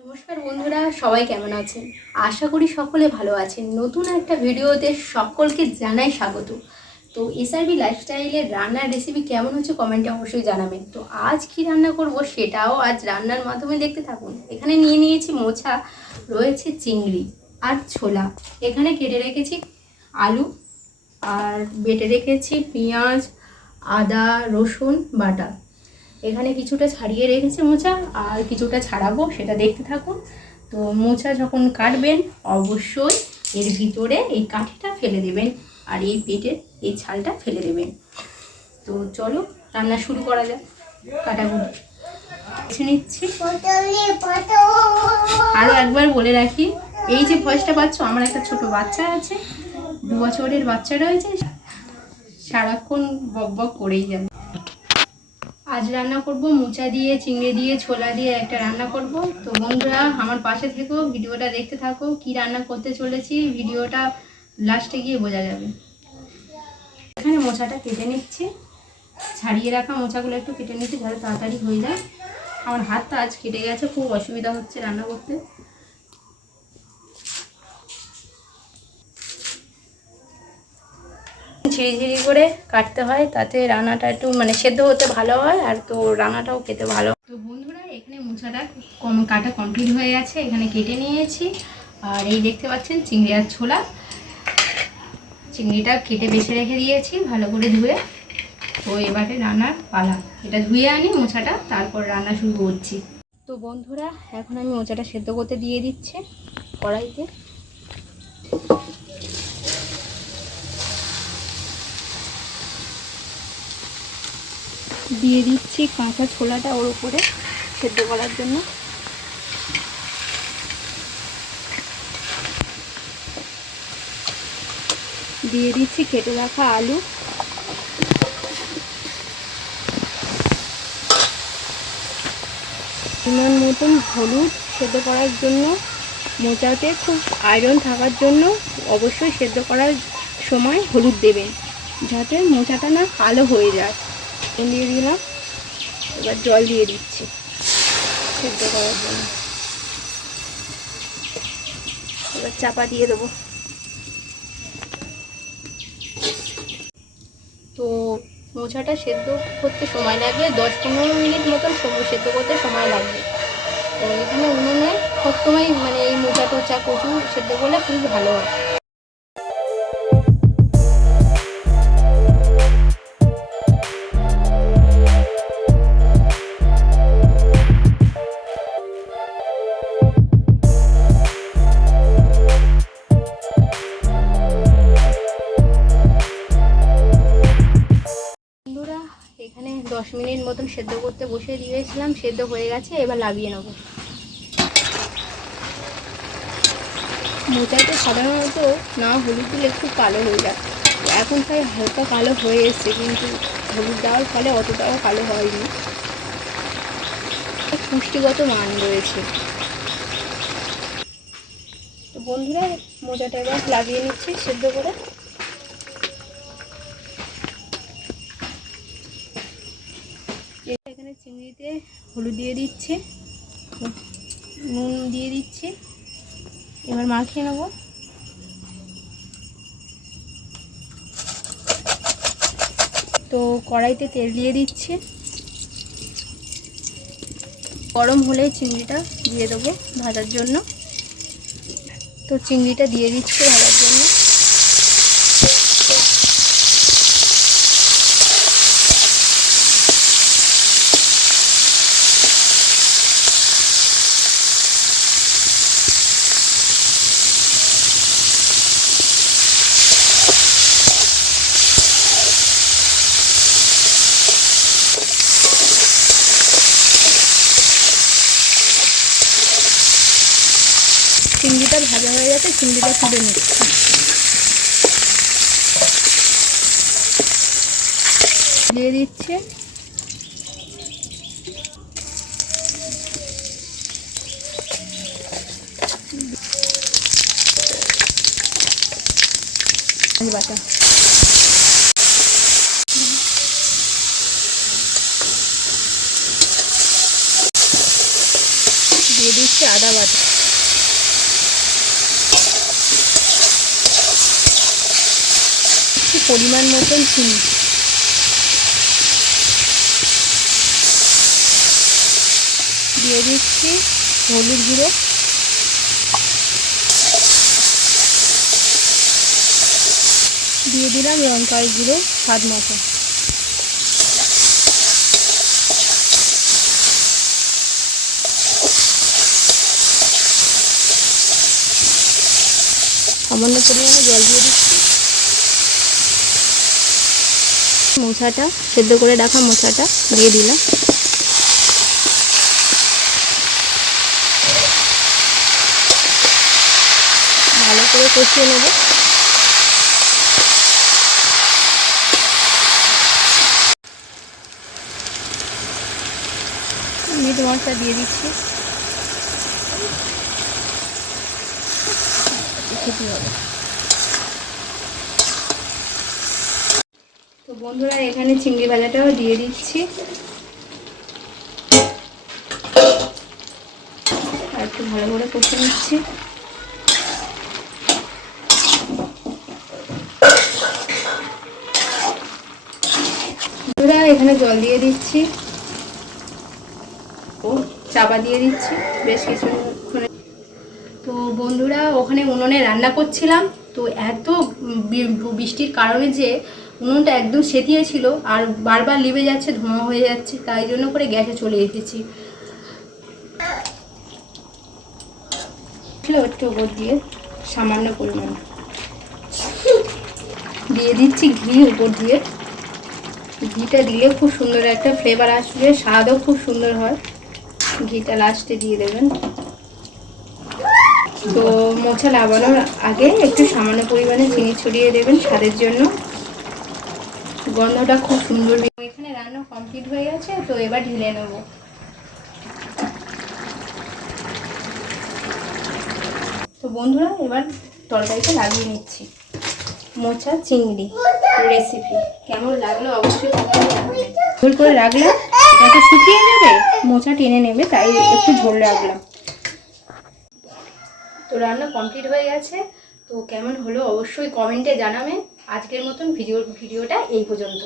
নমস্কার বন্ধুরা, সবাই কেমন আছেন? আশা করি সকলে ভালো আছেন। নতুন একটা ভিডিওতে সকলকে জানাই স্বাগত। তো এসআরবি লাইফস্টাইলের রান্নার রেসিপি কেমন হচ্ছে কমেন্টে অবশ্যই জানাবেন। তো আজ কি রান্না করব সেটাও আজ রান্নার মাধ্যমে দেখতে থাকুন। এখানে নিয়ে নিয়েছি মোচা, রয়েছে চিংড়ি আর ছোলা। এখানে কেটে রেখেছি আলু আর বেটে রেখেছি পেঁয়াজ, আদা রসুন বাটা। এখানে কিছুটা ছাড়িয়ে রেখেছি মোচা আর কিছুটা ছাড়াবো, সেটা দেখতে থাকুন। তো মোচা যখন কাটবেন অবশ্যই এর ভিতরে এই কাঠিটা ফেলে দেবেন আর এই পেটের এই ছালটা ফেলে দেবেন। তো চলো রান্না শুরু করা যাক। কাটাকুটি বেছে নিচ্ছি। আরও একবার বলে রাখি, এই যে ভয়েসটা পাচ্ছ, আমার একটা ছোট বাচ্চা আছে, 2 বছরের বাচ্চা রয়েছে, সারাক্ষণ বক বক করেই যাবে। আজ রান্না করব মোচা দিয়ে, চিংড়ি দিয়ে, ছোলা দিয়ে একটা রান্না করব। তো বন্ধুরা আমার পাশে থেকো, ভিডিওটা দেখতে থাকো। কি রান্না করতে চলেছি ভিডিওটা লাস্টে গিয়ে বোঝা যাবে। এখানে মোচাটা কেটে নিচ্ছি, ছাড়িয়ে রাখা মোচাগুলো একটু কেটে নিচ্ছি যাতে তাড়াতাড়ি হয়ে যায়। আমার হাতটা আজ কেটে গেছে, খুব অসুবিধা হচ্ছে রান্না করতে। ঝিরিঝিরি করে কাটতে হয়, তাতে রান্নাটা একটু সেদ্ধ হতে ভালো হয়, আর তো রান্নাটাও খেতে ভালো। তো বন্ধুরা এখানে মোচাটা কাটা কমপ্লিট হয়ে গেছে, এখানে কেটে নিয়েছি। আর এই দেখতে পাচ্ছেন চিংড়ি আর ছোলা। চিংড়িটা কেটে বেছে রেখে দিয়েছি ভালো করে ধুয়ে। তো এবারে রান্নার পালা, এটা ধুয়ে আনি মোচাটা, তারপর রান্না শুরু করছি। তো বন্ধুরা এখন আমি মোচাটা সেদ্ধ করতে দিয়ে দিচ্ছি কড়াইতে। দিয়ে দিচ্ছি কাঁচা ছোলাটা ওর উপরে সেদ্ধ করার জন্য। দিয়ে দিচ্ছি কেটে রাখা আলু। পরিমাণ মতন হলুদ সেদ্ধ করার জন্য। মোচাতে খুব আয়রন থাকার জন্য অবশ্যই সেদ্ধ করার সময় হলুদ দেবেন, যাতে মোচাটা না কালো হয়ে যায়। দিয়ে দিলাম, এবার জল দিয়ে দিচ্ছি সেদ্ধ করার জন্য। এবার চাপা দিয়ে দেবো। তো মোচাটা সেদ্ধ করতে সময় লাগবে 10-15 মিনিট মতন সেদ্ধ করতে সময় লাগবে। তো এখানে উনুনে সবসময় এই মোচা টোচা কচু সেদ্ধ করলে খুবই ভালো হয়। এখানে 10 মিনিট মতন সেদ্ধ করতে বসিয়ে দিয়েছিলাম, সেদ্ধ হয়ে গেছে। এবার নামিয়ে নেব। মোচাতে সাধারণত না হলুদ দিলে একটু কালো হয়ে যায়, এখন প্রায় হালকা কালো হয়ে এসছে, কিন্তু হলুদ দেওয়ার ফলে অতটাও কালো হয়নি। পুষ্টিগত মান রয়েছে। তো বন্ধুরা মোচাটা এবার লাগিয়ে নিচ্ছি সেদ্ধ করে। এখানে চিংড়িতে হলুদ দিয়ে দিচ্ছি, নুন দিয়ে দিচ্ছি, এবার মাখিয়ে নেব। তো কড়াইতে তেল দিয়ে দিচ্ছি, গরম হলে চিংড়িটা দিয়ে দেবো ভাজার জন্য। তো চিংড়িটা দিয়ে দিচ্ছি ভাজার জন্য। চিংড়িটা ভাজা হয়ে গেছে, চিংড়িটা তুলে নিচ্ছি। দিয়ে দিচ্ছি বাটা। দিয়ে দিচ্ছি আদা বাটা, পরিমাণ মতন চিনি, দিয়ে দিচ্ছি হলুদ গুঁড়ো, দিয়ে দিলাম লঙ্কার গুঁড়ো স্বাদ মতো। সামান্য পরিমাণে জল দিয়ে দিচ্ছি। মোচাটা সেদ্ধ করে রাখা মোচাটা দিয়ে দিলাম। ভালো করে কষিয়ে নেব। মিট মশলা দিয়ে দিচ্ছি। খেতে হবে। তো বন্ধুরা এখানে চিংড়ি ভাজাটাও দিয়ে দিচ্ছি, আর একটু ভালো করে কষে নিচ্ছি। বন্ধুরা এখানে জল দিয়ে দিচ্ছি ও চাপা দিয়ে দিচ্ছি বেশ কিছুক্ষণ। তো বন্ধুরা ওখানে উনুনে রান্না করছিলাম, তো এত বৃষ্টির কারণে যে উনুনটা একদম সেঁতিয়ে ছিল আর বারবার লিভে যাচ্ছে, ধোঁয়া হয়ে যাচ্ছে, তাই জন্য করে গ্যাসে চলে এসেছি। একটু ওপর দিয়ে সামান্য পরিমাণ দিয়ে দিচ্ছি ঘি উপর দিয়ে। ঘিটা দিলে খুব সুন্দর একটা ফ্লেভার আসবে, স্বাদও খুব সুন্দর হয়। ঘিটা লাস্টে দিয়ে দেবেন। তো মোচা লাগানোর আগে একটু সামান্য পরিমাণে চিনি ছড়িয়ে দেবেন স্বাদের জন্য, গন্ধটা খুব সুন্দর। এখানে রান্না কমপ্লিট হয়ে গেছে, তো এবার ঢেলে নেব। তো বন্ধুরা এবার তরকারিটা লাগিয়ে নিচ্ছি। মোচা চিংড়ি রেসিপি কেমন লাগলো অবশ্যই ঝোল করে রাখলাম, এটা শুকিয়ে যাবে, মোচা টেনে নেবে, তাই একটু ঝোল রাখলাম। তো রান্না কমপ্লিট হয়ে গেছে, তো কেমন হলো অবশ্যই কমেন্টে জানাবেন। আজকের মতন ভিডিওটা এই পর্যন্ত।